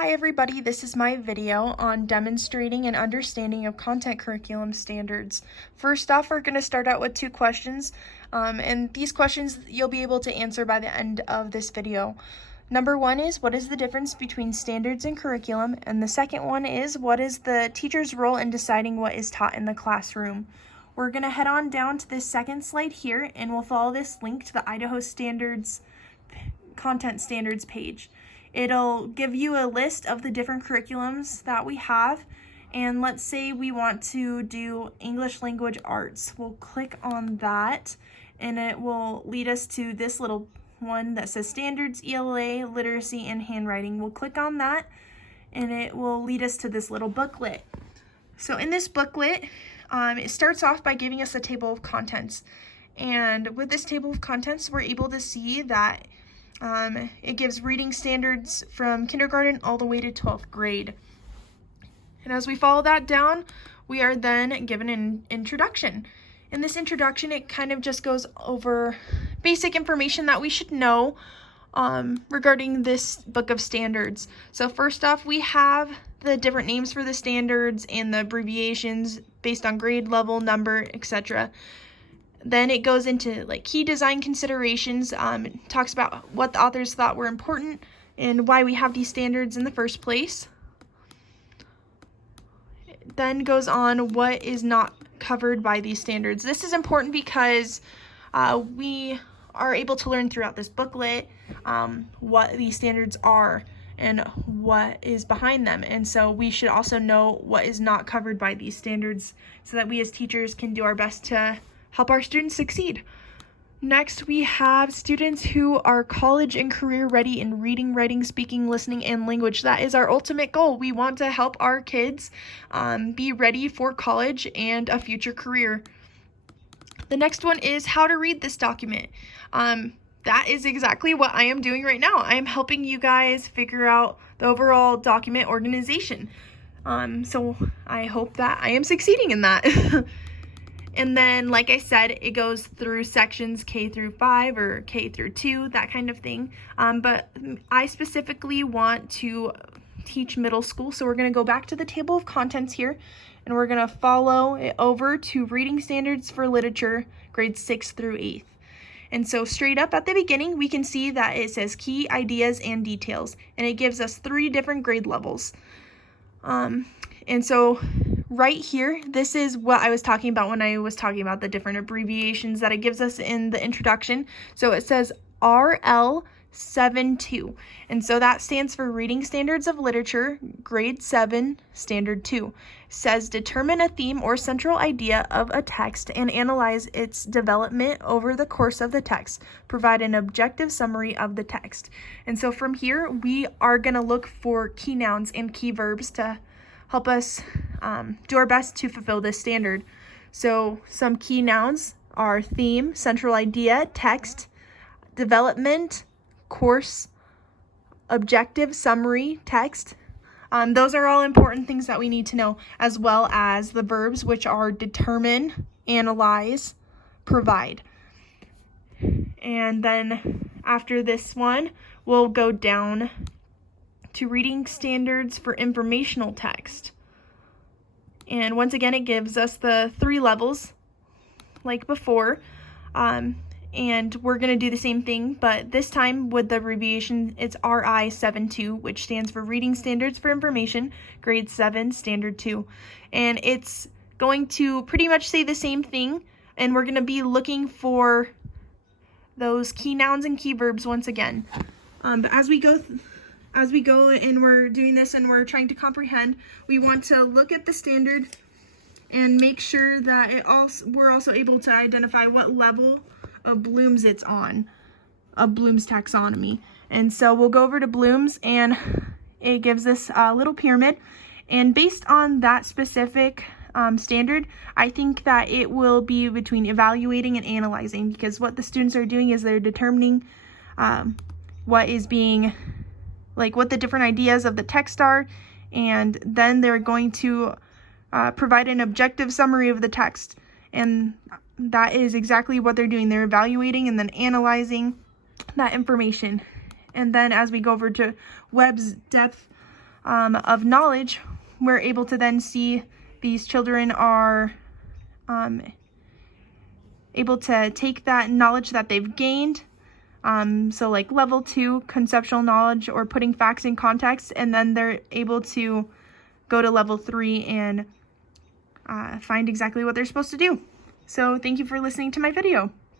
Hi everybody, this is my video on demonstrating an understanding of content curriculum standards. First off, we're going to start out with two questions, and these questions you'll be able to answer by the end of this video. Number one is, what is the difference between standards and curriculum? And the second one is, what is the teacher's role in deciding what is taught in the classroom? We're going to head on down to this second slide here, and we'll follow this link to the Idaho Standards Content Standards page. It'll give you a list of the different curriculums that we have, and let's say we want to do English language arts. We'll click on that and it will lead us to this little one that says standards, ELA, literacy, and handwriting. We'll click on that and it will lead us to this little booklet. So in this booklet, it starts off by giving us a table of contents, and with this table of contents we're able to see that it gives reading standards from kindergarten all the way to 12th grade. And as we follow that down, we are then given an introduction. In this introduction, it kind of just goes over basic information that we should know regarding this book of standards. So first off, we have the different names for the standards and the abbreviations based on grade level, number, etc. Then it goes into like key design considerations, it talks about what the authors thought were important and why we have these standards in the first place. It then goes on what is not covered by these standards. This is important because we are able to learn throughout this booklet what these standards are and what is behind them. And so we should also know what is not covered by these standards so that we as teachers can do our best to help our students succeed. Next, we have students who are college and career ready in reading, writing, speaking, listening, and language. That is our ultimate goal. We want to help our kids be ready for college and a future career. The next one is how to read this document. That is exactly what I am doing right now. I am helping you guys figure out the overall document organization. So I hope that I am succeeding in that. And then, like I said, it goes through sections K through 5 or K through 2, that kind of thing. But I specifically want to teach middle school, so we're going to go back to the table of contents here, and we're going to follow it over to reading standards for literature, grades 6 through 8th. And so straight up at the beginning, we can see that it says key ideas and details, and it gives us 3 different grade levels. And so right here, this is what I was talking about when I was talking about the different abbreviations that it gives us in the introduction. So it says RL72, and so that stands for Reading Standards of Literature, Grade 7, Standard 2. It says determine a theme or central idea of a text and analyze its development over the course of the text. Provide an objective summary of the text. And so from here, we are going to look for key nouns and key verbs to help us do our best to fulfill this standard. So some key nouns are theme, central idea, text, development, course, objective, summary, text. Those are all important things that we need to know, as well as the verbs, which are determine, analyze, provide. And then after this one, we'll go down to reading standards for informational text. And once again, it gives us the 3 levels like before. And we're going to do the same thing, but this time with the abbreviation, it's RI72, which stands for Reading Standards for Information, Grade 7, Standard 2. And it's going to pretty much say the same thing, and we're going to be looking for those key nouns and key verbs once again. But as we go and we're doing this and we're trying to comprehend, we want to look at the standard and make sure that we're also able to identify what level of Bloom's it's on, of Bloom's taxonomy. And so we'll go over to Bloom's, and it gives this little pyramid, and based on that specific standard, I think that it will be between evaluating and analyzing, because what the students are doing is they're determining what is being, like what the different ideas of the text are, and then they're going to provide an objective summary of the text. And that is exactly what they're doing. They're evaluating and then analyzing that information. And then as we go over to Webb's depth of knowledge, we're able to then see these children are able to take that knowledge that they've gained, so like level 2 conceptual knowledge or putting facts in context, and then they're able to go to level 3 and find exactly what they're supposed to do. So thank you for listening to my video.